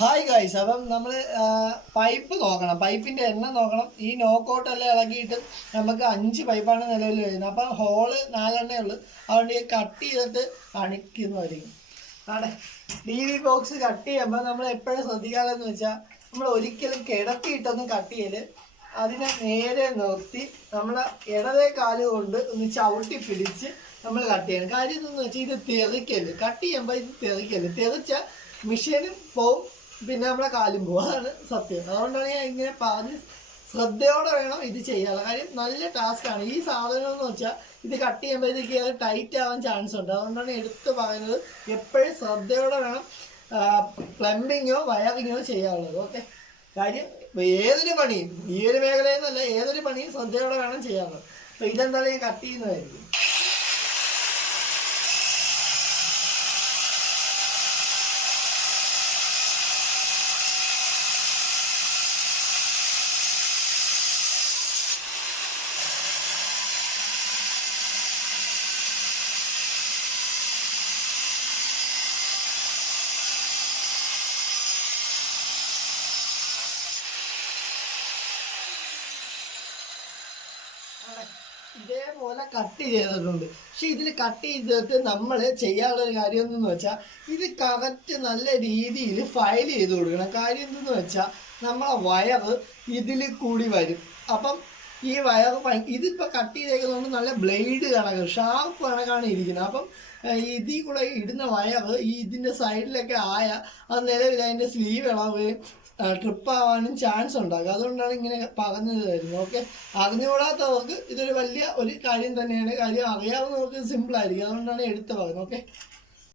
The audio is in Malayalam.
ഹായ് ഗൈസ്, അപ്പം നമ്മൾ പൈപ്പ് നോക്കണം, പൈപ്പിൻ്റെ എണ്ണം നോക്കണം. ഈ നോക്കൗട്ടെല്ലാം ഇളകിയിട്ട് നമുക്ക് 5 പൈപ്പാണ് നിലവിൽ വരുന്നത്. അപ്പം ഹോള് 4 ഉള്ളൂ. അതുകൊണ്ട് ഈ കട്ട് ചെയ്തിട്ട് അണിക്കുന്നതായിരിക്കും. അവിടെ DV ബോക്സ് കട്ട് ചെയ്യുമ്പോൾ നമ്മൾ എപ്പോഴും ശ്രദ്ധിക്കാതെന്ന് വെച്ചാൽ നമ്മൾ ഒരിക്കലും കിടത്തിയിട്ടൊന്നും കട്ട് ചെയ്യല്. അതിനെ നേരെ നിർത്തി നമ്മളെ ഇടതേ കാല് കൊണ്ട് ഒന്ന് ചവിട്ടി പിടിച്ച് നമ്മൾ കട്ട് ചെയ്യണം. കാര്യം എന്താണെന്ന് വെച്ചാൽ ഇത് തെറിക്കല്. കട്ട് ചെയ്യുമ്പോൾ ഇത് തെറിക്കല്. തെറിച്ചാൽ മെഷീനും പോവും, പിന്നെ നമ്മളെ കാലും പോകും. അതാണ് സത്യം. അതുകൊണ്ടാണ് ഞാൻ ഇങ്ങനെ പറഞ്ഞ് ശ്രദ്ധയോടെ വേണം ഇത് ചെയ്യാനുള്ള. കാര്യം നല്ല ടാസ്ക്കാണ്. ഈ സാധനം എന്ന് വെച്ചാൽ ഇത് കട്ട് ചെയ്യുമ്പോഴത്തേക്ക് അത് ടൈറ്റ് ആവാൻ ചാൻസ് ഉണ്ട്. അതുകൊണ്ടാണ് എടുത്ത് പറയുന്നത് എപ്പോഴും ശ്രദ്ധയോടെ വേണം പ്ലംബിങ്ങോ വയറിങ്ങോ ചെയ്യാനുള്ളത്. ഓക്കെ, കാര്യം ഏതൊരു പണിയും ഈ ഒരു മേഖലയിൽ നിന്നല്ല, ഏതൊരു പണിയും ശ്രദ്ധയോടെ വേണം ചെയ്യാനുള്ളത്. അപ്പോൾ ഇതെന്തായാലും ഞാൻ കട്ട് ചെയ്യുന്നതായിരിക്കും. ഇതേപോലെ കട്ട് ചെയ്തിട്ടുണ്ട്. പക്ഷെ ഇതിൽ കട്ട് ചെയ്തിട്ട് നമ്മൾ ചെയ്യാനുള്ളൊരു കാര്യം എന്തെന്ന് വെച്ചാൽ ഇത് കറക്റ്റ് നല്ല രീതിയിൽ ഫയൽ ചെയ്ത് കൊടുക്കണം. കാര്യം എന്തെന്ന് വെച്ചാൽ നമ്മളെ വയറ് ഇതിൽ കൂടി വരും. അപ്പം ഈ വയറ് ഇതിപ്പോൾ കട്ട് ചെയ്തേക്കുന്നതുകൊണ്ട് നല്ല ബ്ലേഡ് കണക്ക് ഷാർപ്പ് കണക്കാണ് ഇരിക്കുന്നത്. അപ്പം ഇതിൽ കൂടെ ഇടുന്ന വയറ് ഇതിൻ്റെ സൈഡിലൊക്കെ അത് നിലവിൽ അതിൻ്റെ സ്ലീവ് ഇളവുകയും ട്രിപ്പ് ആവാനും ചാൻസ് ഉണ്ടാകും. അതുകൊണ്ടാണ് ഇങ്ങനെ പറഞ്ഞു തരുന്നത്. ഓക്കെ, അറിഞ്ഞുകൂടാത്തവർക്ക് ഇതൊരു വലിയ ഒരു കാര്യം തന്നെയാണ്. കാര്യം അറിയാവുന്നവർക്ക് സിമ്പിളായിരിക്കും. അതുകൊണ്ടാണ് എടുത്ത് പറയുന്നത്. ഓക്കെ.